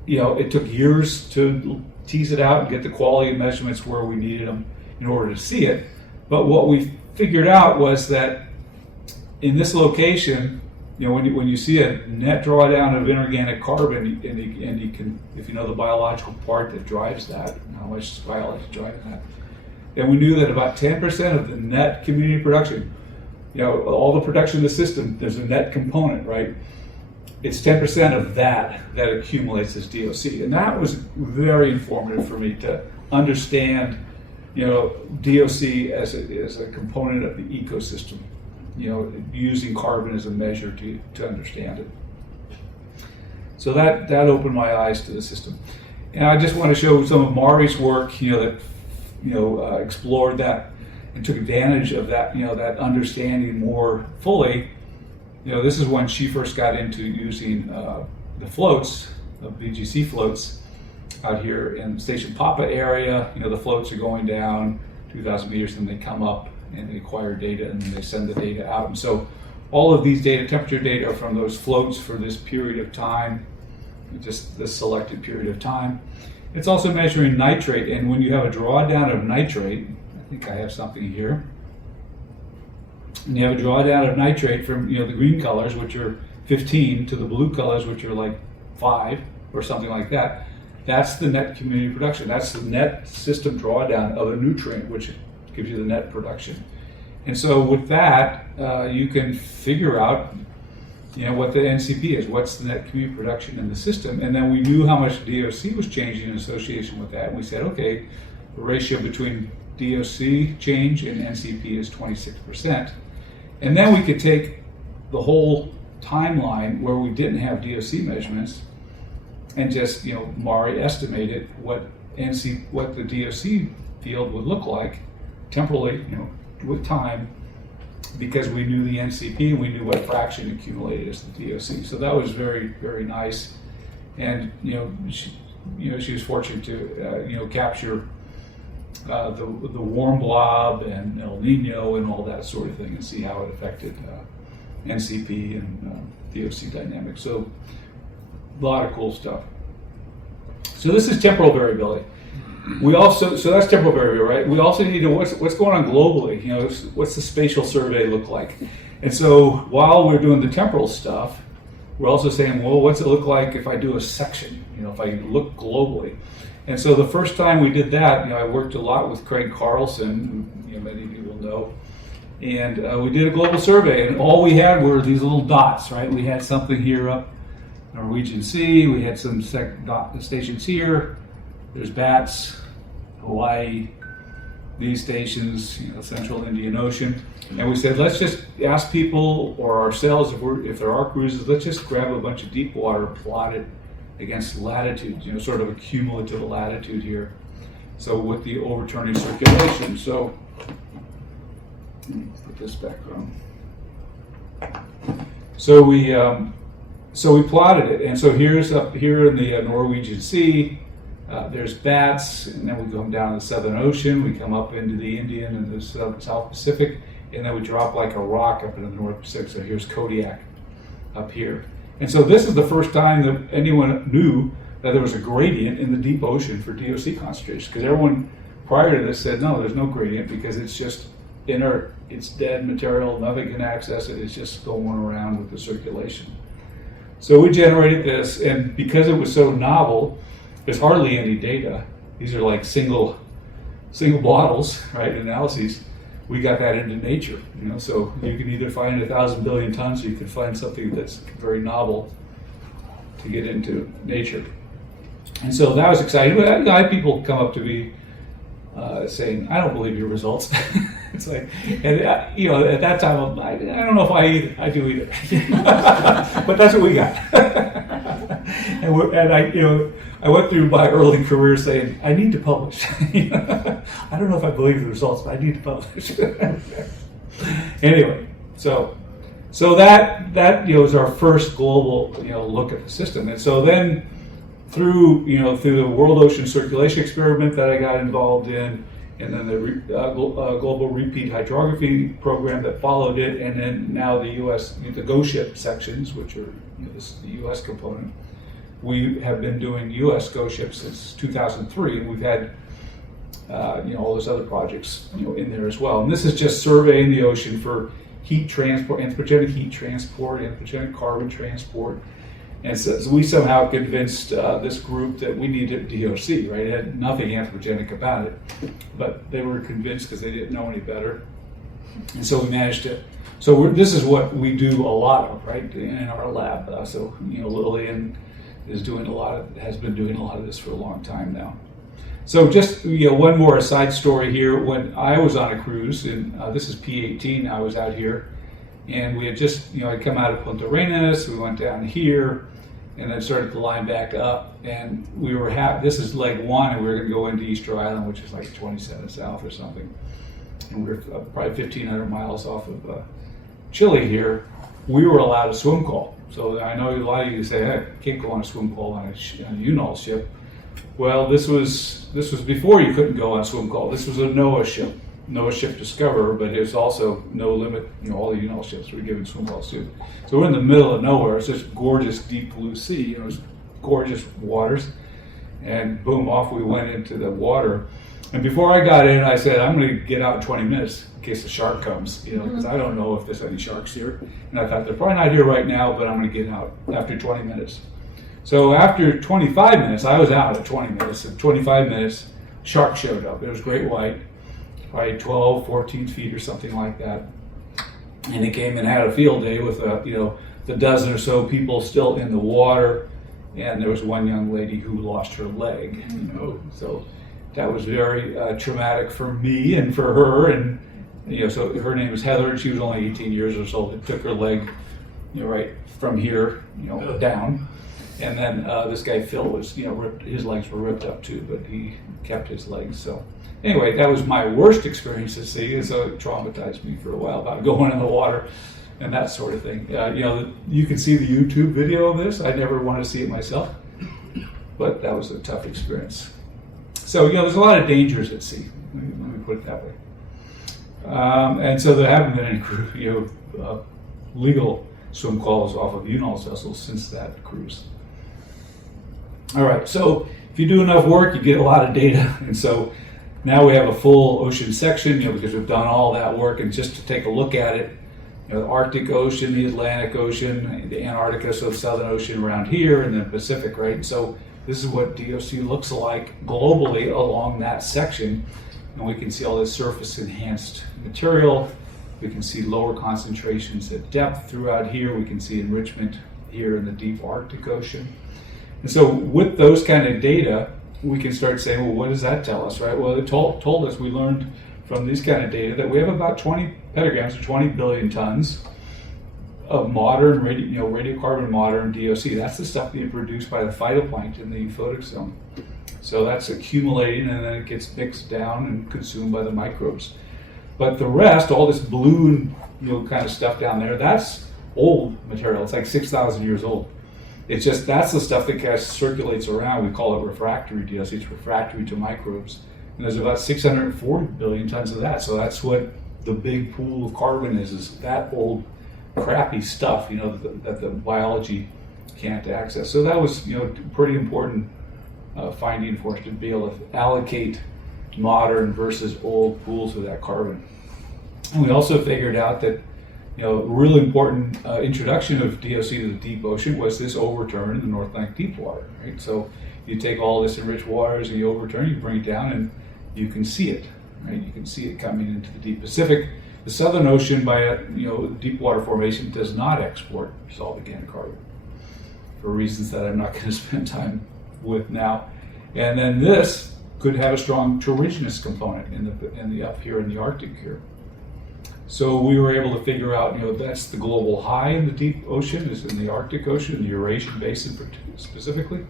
It took years to tease it out and get the quality of measurements where we needed them in order to see it. But what we figured out was that in this location, when you see a net drawdown of inorganic carbon, and you can, if you know the biological part that drives that, how much is biology driving that, and we knew that about 10% of the net community production, all the production in the system, there's a net component, right? It's 10% of that accumulates as DOC. And that was very informative for me to understand, DOC as a component of the ecosystem, using carbon as a measure to understand it. So that opened my eyes to the system. And I just want to show some of Mari's work, that, explored that and took advantage of that, that understanding more fully. This is when she first got into using the floats, the BGC floats out here in Station Papa area. The floats are going down, 2,000 meters, and they come up and they acquire data, and then they send the data out. And so all of these data, temperature data, are from those floats for this period of time, just this selected period of time. It's also measuring nitrate, and when you have a drawdown of nitrate, I think I have something here, and you have a drawdown of nitrate from the green colors, which are 15, to the blue colors, which are like 5 or something like that. That's the net community production. That's the net system drawdown of a nutrient, which gives you the net production. And so with that, you can figure out what the NCP is, what's the net community production in the system. And then we knew how much DOC was changing in association with that. And we said, okay, the ratio between DOC change and NCP is 26%. And then we could take the whole timeline where we didn't have DOC measurements and just, Mari estimated what the DOC field would look like temporally, with time, because we knew the NCP and we knew what fraction accumulated as the DOC. So that was very, very nice. And she was fortunate to capture the warm blob and El Nino and all that sort of thing, and see how it affected NCP and DOC dynamics. So a lot of cool stuff. So this is temporal variability. We also, so that's temporal variability, right? We also need to, what's going on globally? What's the spatial survey look like? And so while we're doing the temporal stuff, we're also saying, well, what's it look like if I do a section? If I look globally. And so the first time we did that, I worked a lot with Craig Carlson, who many of you will know, and we did a global survey, and all we had were these little dots, right? We had something here up Norwegian Sea, we had some stations here. There's bats, Hawaii, these stations, Central Indian Ocean. And we said, let's just ask people or ourselves, if there are cruises, let's just grab a bunch of deep water, plot it against latitude, sort of a cumulative latitude here. So with the overturning circulation. So let me put this back on. So we plotted it. And so here's up here in the Norwegian Sea. There's bats, and then we come down to the Southern Ocean, we come up into the Indian and the South Pacific, and then we drop like a rock up into the North Pacific. So here's Kodiak up here. And so this is the first time that anyone knew that there was a gradient in the deep ocean for DOC concentration, because everyone prior to this said, no, there's no gradient because it's just inert, it's dead material, nothing can access it, it's just going around with the circulation. So we generated this, and because it was so novel, there's hardly any data. These are like single bottles, right, analyses. We got that into nature, so you can either find 1,000 billion tons, or you can find something that's very novel to get into nature. And so that was exciting. But I had people come up to me saying, I don't believe your results. It's like, and at that time, I don't know if I do either. But that's what we got. I went through my early career saying, I need to publish. I don't know if I believe the results, but I need to publish. Anyway, so that was our first global look at the system. And so then through the World Ocean Circulation Experiment that I got involved in, and then the Global Repeat Hydrography program that followed it, and then now the U.S. the GO-SHIP sections, which are this is the U.S. component. We have been doing U.S. GO-SHIP since 2003, and we've had all those other projects in there as well. And this is just surveying the ocean for heat transport, anthropogenic heat transport, anthropogenic carbon transport. And so we somehow convinced this group that we needed DOC, right? It had nothing anthropogenic about it, but they were convinced because they didn't know any better. And so we managed to, this is what we do a lot of, right, in our lab. Lillian has been doing a lot of this for a long time now. So just one more side story here. When I was on a cruise, and this is P18, I was out here, and we had just, I'd come out of Punta Arenas, we went down here, and then started to line back up, and we were this is leg one, and we were going to go into Easter Island, which is like 27 south or something, and we were probably 1,500 miles off of Chile here. We were allowed a swim call. So I know a lot of you say, hey, I can't go on a swim call on a U-Haul ship. Well, this was before you couldn't go on swim call. This was a NOAA ship Discoverer, but it was also no limit. All the UNL ships were giving swim calls too. So we're in the middle of nowhere. It's this gorgeous deep blue sea. It's gorgeous waters, and boom, off we went into the water. And before I got in, I said, I'm going to get out in 20 minutes in case a shark comes, because I don't know if there's any sharks here. And I thought they're probably not here right now, but I'm going to get out after 20 minutes. So after 25 minutes, I was out at 20 minutes. At 25 minutes, shark showed up. It was great white, probably 12, 14 feet or something like that. And he came and had a field day with the dozen or so people still in the water. And there was one young lady who lost her leg. So that was very traumatic for me and for her. And so her name was Heather, and she was only 18 years old. It took her leg, right from here, down. And then this guy Phil was, his legs were ripped up too, but he kept his legs. So anyway, that was my worst experience at sea, and so it traumatized me for a while about going in the water and that sort of thing. You can see the YouTube video of this. I never wanted to see it myself, but that was a tough experience. So there's a lot of dangers at sea. Let me put it that way. And so there haven't been any legal swim calls off of UNOL's vessels since that cruise. All right, so if you do enough work, you get a lot of data. And so now we have a full ocean section, because we've done all that work. And just to take a look at it, the Arctic Ocean, the Atlantic Ocean, the Antarctica, so the Southern Ocean around here, and the Pacific, right? And so this is what DOC looks like globally along that section. And we can see all this surface enhanced material. We can see lower concentrations at depth throughout here. We can see enrichment here in the deep Arctic Ocean. And so with those kind of data, we can start saying, well, what does that tell us, right? Well, it told us, we learned from these kind of data that we have about 20 petagrams or 20 billion tons of modern, radiocarbon modern DOC. That's the stuff being produced by the phytoplankton in the euphotic zone. So that's accumulating, and then it gets mixed down and consumed by the microbes. But the rest, all this blue, kind of stuff down there, that's old material. It's like 6,000 years old. It's just, that's the stuff that kind of circulates around. We call it refractory DOC. It's refractory to microbes. And there's about 640 billion tons of that. So that's what the big pool of carbon is that old crappy stuff, that the biology can't access. So that was, pretty important finding for us to be able to allocate modern versus old pools of that carbon. And we also figured out that real important introduction of DOC to the deep ocean was this overturn in the North Atlantic deep water, right? So you take all this enriched waters and you overturn, you bring it down, and you can see it, right? You can see it coming into the deep Pacific. The Southern Ocean, by deep water formation, does not export dissolved organic carbon for reasons that I'm not going to spend time with now. And then this could have a strong terrigenous component in the up here in the Arctic here. So we were able to figure out, that's the global high in the deep ocean, is in the Arctic Ocean, the Eurasian basin specifically.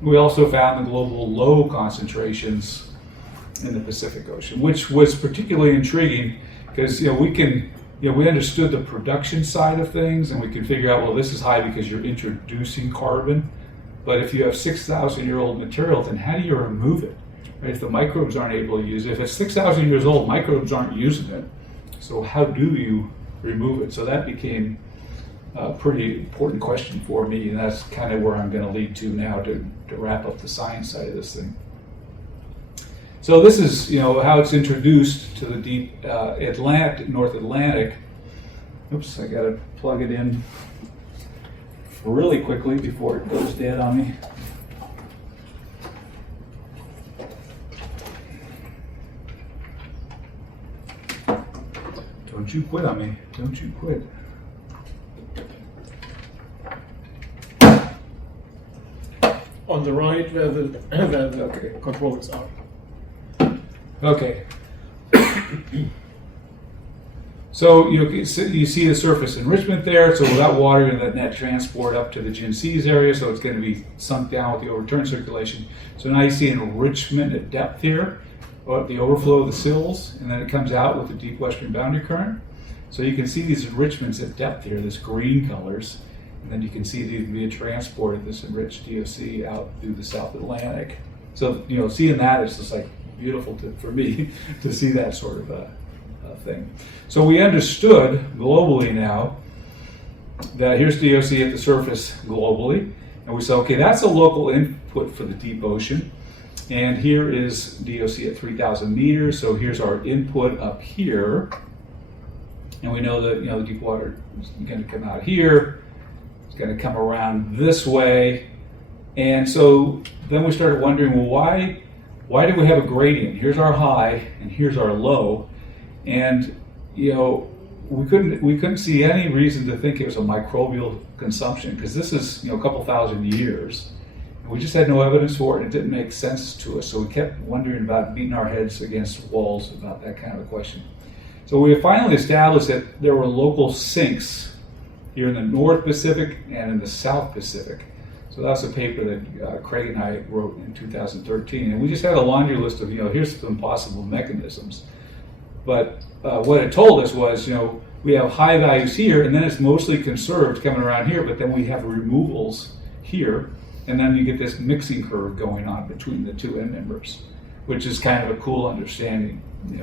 We also found the global low concentrations in the Pacific Ocean, which was particularly intriguing because we understood the production side of things, and we could figure out, well, this is high because you're introducing carbon. But if you have 6,000-year-old material, then how do you remove it? Right? If the microbes aren't able to use it, if it's 6,000 years old, microbes aren't using it. So how do you remove it? So that became a pretty important question for me, and that's kind of where I'm going to lead to now to wrap up the science side of this thing. So this is how it's introduced to the deep North Atlantic. Oops, I got to plug it in really quickly before it goes dead on me. Don't you quit on me. Don't you quit. On the right, where the controllers are. Okay. So you see the surface enrichment there. So without water, you're going to net transport up to the Gensees area. So it's going to be sunk down with the overturn circulation. So now you see an enrichment at depth here, the overflow of the sills, and then it comes out with the deep western boundary current. So you can see these enrichments at depth here, this green colors, and then you can see these being transported, this enriched DOC, out through the South Atlantic. So, seeing that is just like beautiful for me to see that sort of thing. So we understood globally now that here's DOC at the surface globally, and we said, okay, that's a local input for the deep ocean, and here is DOC at 3,000 meters, so here's our input up here, and we know that the deep water is going to come out here, it's going to come around this way, and so then we started wondering, well, why do we have a gradient? Here's our high, and here's our low, and we couldn't see any reason to think it was a microbial consumption, because this is a couple thousand years. We just had no evidence for it, and it didn't make sense to us. So we kept wondering about beating our heads against walls about that kind of a question. So we finally established that there were local sinks here in the North Pacific and in the South Pacific. So that's a paper that Craig and I wrote in 2013. And we just had a laundry list of, here's some possible mechanisms. But what it told us was, we have high values here, and then it's mostly conserved coming around here, but then we have removals here, and then you get this mixing curve going on between the two end members, which is kind of a cool understanding,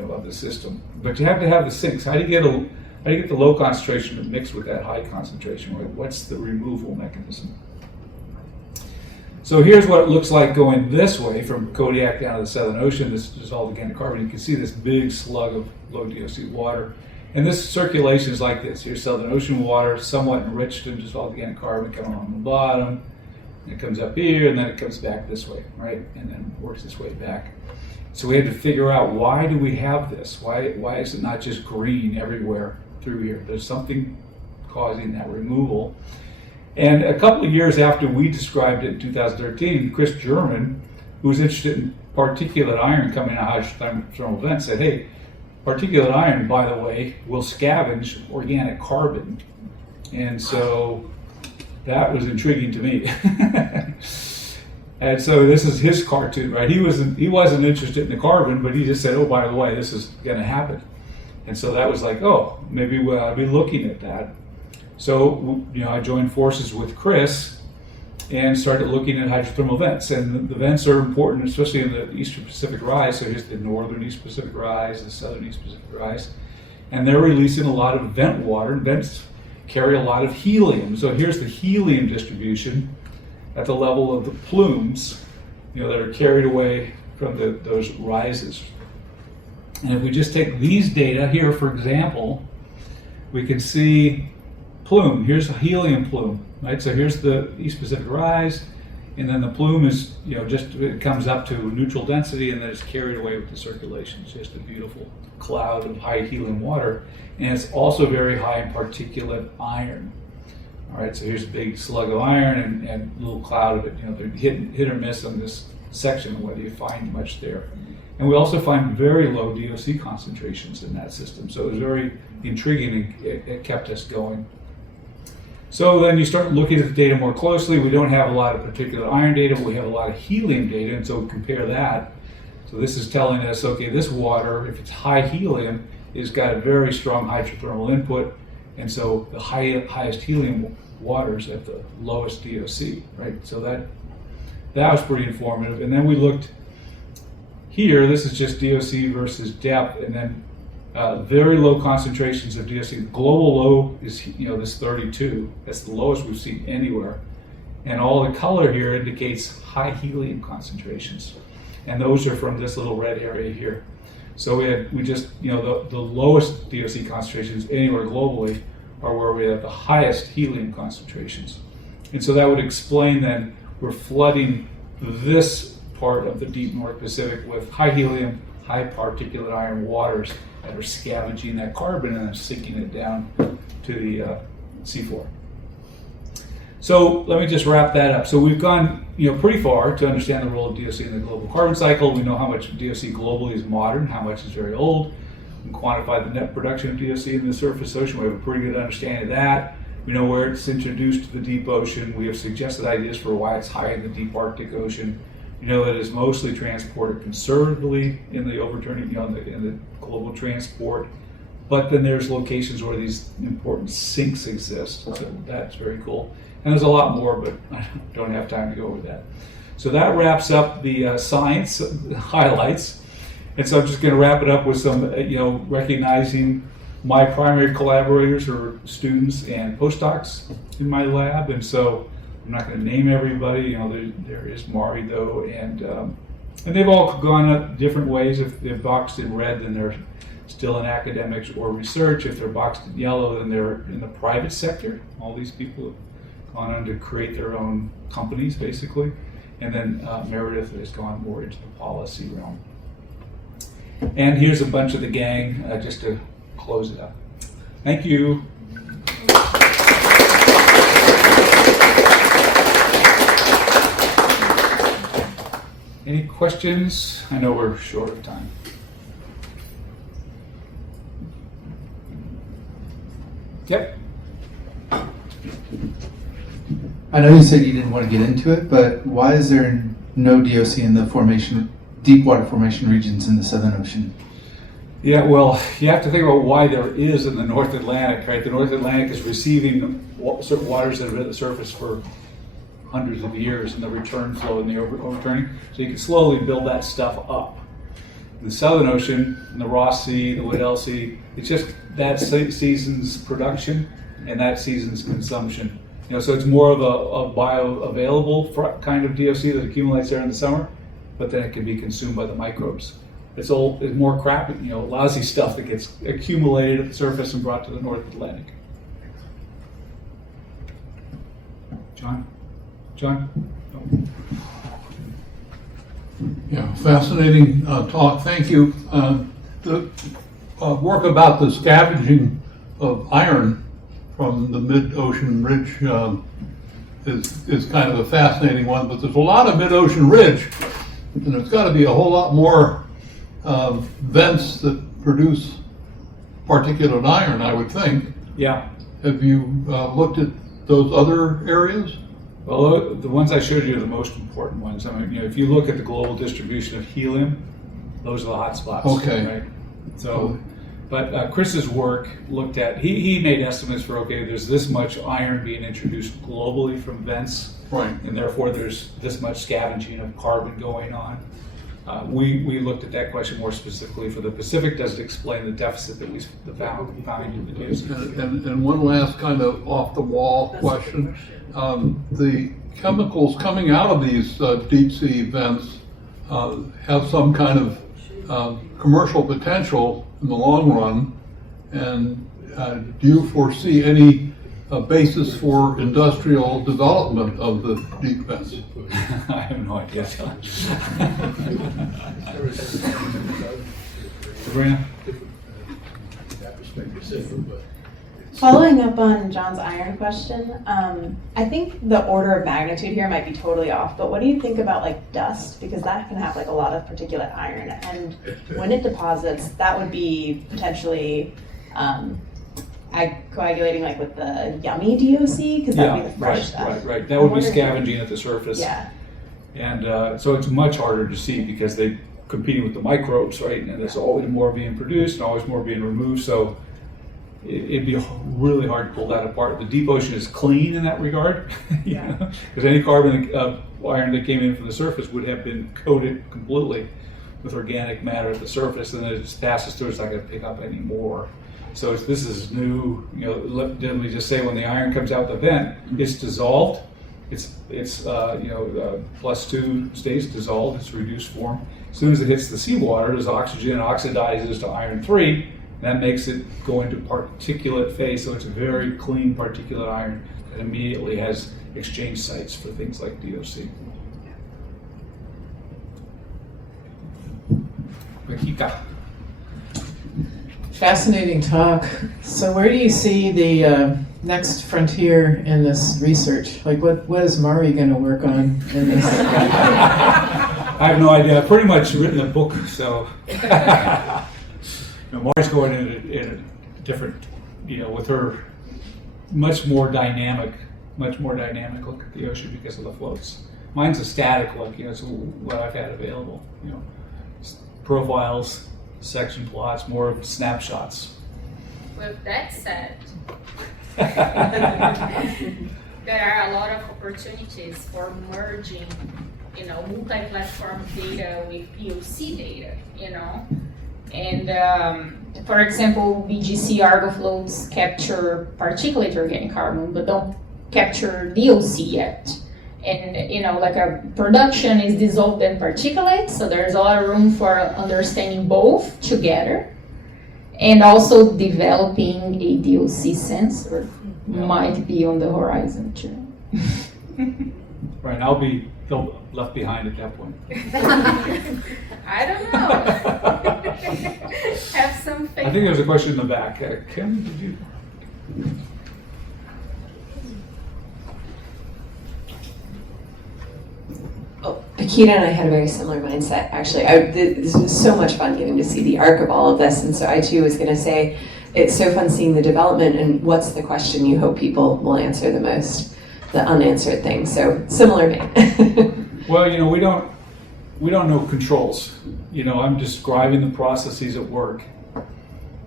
of the system. But you have to have the sinks. How do you get the low concentration to mix with that high concentration? Right? What's the removal mechanism? So here's what it looks like going this way from Kodiak down to the Southern Ocean. This dissolved organic carbon. You can see this big slug of low DOC water. And this circulation is like this. Here's Southern Ocean water, somewhat enriched in dissolved organic carbon coming on the bottom. And it comes up here, and then it comes back this way, right? And then works its way back. So we had to figure out, why do we have this? Why is it not just green everywhere through here? There's something causing that removal. And a couple of years after we described it in 2013, Chris German, who was interested in particulate iron coming out of hydrothermal vents, said, hey, particulate iron, by the way, will scavenge organic carbon. And so that was intriguing to me. And so this is his cartoon, right? He wasn't interested in the carbon, but he just said, oh, by the way, this is going to happen. And so that was like, oh, maybe I'll be looking at that. So, I joined forces with Chris and started looking at hydrothermal vents. And the vents are important, especially in the Eastern Pacific Rise. So here's the Northern East Pacific Rise, the Southern East Pacific Rise. And they're releasing a lot of vent water, and vents carry a lot of helium. So here's the helium distribution at the level of the plumes, that are carried away from those rises. And if we just take these data here, for example, we can see plume. Here's a helium plume, right? So here's the East Pacific Rise, and then the plume is, it comes up to neutral density, and then it's carried away with the circulation. It's just a beautiful cloud of high helium water, and it's also very high in particulate iron. All right, so here's a big slug of iron and a little cloud of it. They're hit or miss on this section, whether you find much there. And we also find very low DOC concentrations in that system. So it was very intriguing, and it kept us going. So then you start looking at the data more closely. We don't have a lot of particulate iron data, but we have a lot of helium data, and so we compare that. So this is telling us, okay, this water, if it's high helium, has got a very strong hydrothermal input, and so the highest helium waters at the lowest DOC, right? So that was pretty informative. And then we looked here, this is just DOC versus depth, and then very low concentrations of DOC. Global low is this 32. That's the lowest we've seen anywhere. And all the color here indicates high helium concentrations. And those are from this little red area here. So we just the lowest DOC concentrations anywhere globally are where we have the highest helium concentrations. And so that would explain then we're flooding this part of the deep North Pacific with high helium, high particulate iron waters that are scavenging that carbon and sinking it down to the seafloor. So let me just wrap that up. So we've gone pretty far to understand the role of DOC in the global carbon cycle. We know how much DOC globally is modern, how much is very old. We can quantify the net production of DOC in the surface ocean. We have a pretty good understanding of that. We know where it's introduced to the deep ocean. We have suggested ideas for why it's high in the deep Arctic Ocean. We know that it's mostly transported conservatively in the overturning, in the global transport. But then there's locations where these important sinks exist. So that's very cool. And there's a lot more, but I don't have time to go over that. So that wraps up the science highlights. And so I'm just going to wrap it up with some, recognizing my primary collaborators are students and postdocs in my lab. And so I'm not going to name everybody. There is Mari though, and they've all gone up different ways. If they're boxed in red, then they're still in academics or research. If they're boxed in yellow, then they're in the private sector. All these people have gone on to create their own companies, basically. And then Meredith has gone more into the policy realm. And here's a bunch of the gang, just to close it up. Thank you. Any questions? I know we're short of time. Yep. I know you said you didn't want to get into it, but why is there no DOC in the deep water formation regions in the Southern Ocean? Yeah, well, you have to think about why there is in the North Atlantic, right? The North Atlantic is receiving certain waters that have been at the surface for hundreds of years, and the return flow and the overturning. So you can slowly build that stuff up. In the Southern Ocean, in the Ross Sea, the Weddell Sea, it's just that season's production and that season's consumption. So it's more of a bioavailable kind of DOC that accumulates there in the summer, but then it can be consumed by the microbes. It's more crap, lousy stuff that gets accumulated at the surface and brought to the North Atlantic. John? Oh. Yeah, fascinating talk. Thank you. The work about the scavenging of iron from the mid-ocean ridge is kind of a fascinating one, but there's a lot of mid-ocean ridge, and there's got to be a whole lot more vents that produce particulate iron, I would think. Yeah. Have you looked at those other areas? Well, the ones I showed you are the most important ones. I mean, if you look at the global distribution of helium, those are the hot spots. Okay. Right? So, but Chris's work looked at, he made estimates for, there's this much iron being introduced globally from vents. Right. And therefore there's this much scavenging of carbon going on. We looked at that question more specifically for the Pacific. Does it explain the deficit that we found in the DOC? And one last kind of off-the-wall question. The chemicals coming out of these deep sea vents have some kind of commercial potential in the long run. And do you foresee any basis for industrial development of the deep vents? I have no idea. Sabrina? Following up on John's iron question, I think the order of magnitude here might be totally off, but what do you think about like dust? Because that can have like a lot of particulate iron, and when it deposits, that would be potentially coagulating like with the yummy DOC, because that would be the fresh stuff. Right. That would be scavenging at the surface. Yeah. And so it's much harder to see because they're competing with the microbes, right? And there's always more being produced and always more being removed. So it'd be really hard to pull that apart. The deep ocean is clean in that regard, because any carbon iron that came in from the surface would have been coated completely with organic matter at the surface, and then it just passes through. It's not going to pick up any more. So this is new. Didn't we just say when the iron comes out the vent, it's dissolved? It's +2 stays dissolved. It's reduced form. As soon as it hits the seawater, there's oxygen, oxidizes to iron 3. That makes it go into particulate phase, so it's a very clean particulate iron that immediately has exchange sites for things like DOC. Rakika. Fascinating talk. So where do you see the next frontier in this research? Like what is Mari going to work on in this? I have no idea. I've pretty much written a book, so Mari's going in a different, with her much more dynamic look at the ocean because of the floats. Mine's a static look, it's what I've had available, profiles, section plots, more of snapshots. With that said, there are a lot of opportunities for merging multi-platform data with POC data, And for example, VGC Argo flows capture particulate organic carbon, but don't capture DOC yet. And like a production is dissolved in particulate, so there's a lot of room for understanding both together. And also developing a DOC sensor might be on the horizon too. Right, and I'll be left behind at that point. I don't know. Have some faith. I think there's a question in the back. Kim, did you? Akita and I had a very similar mindset, actually. This was so much fun getting to see the arc of all of this, and so I too was going to say, it's so fun seeing the development, and what's the question you hope people will answer the most, the unanswered thing. So similar vein. Well, we don't know controls. I'm describing the processes at work,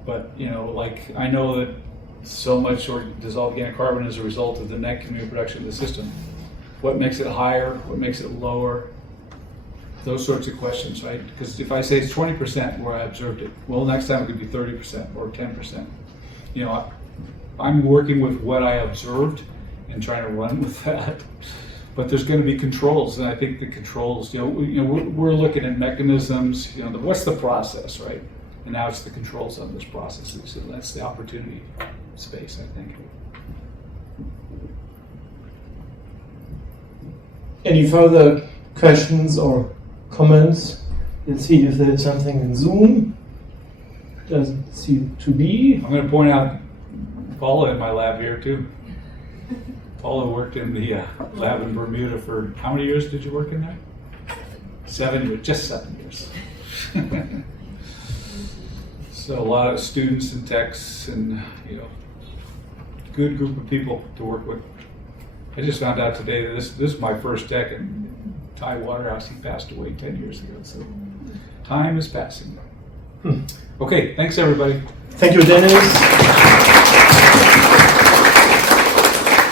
but like I know that so much dissolved organic carbon is a result of the net community production of the system. What makes it higher? What makes it lower? Those sorts of questions, right? Because if I say it's 20% where I observed it, well, next time it could be 30% or 10%. I'm working with what I observed and trying to run with that. But there's going to be controls, and I think the controls, we're looking at mechanisms. What's the process, right? And now it's the controls on those processes. So that's the opportunity space, I think. Any further questions or comments? Let's see if there is something in Zoom. Doesn't seem to be. I'm going to point out Paula in my lab here too. Paula worked in the lab in Bermuda for how many years did you work in there? 7 years, just 7 years. So a lot of students and techs and good group of people to work with. I just found out today that this is my first tech in Ty Waterhouse. He passed away 10 years ago, so time is passing. Okay, thanks everybody. Thank you, Dennis.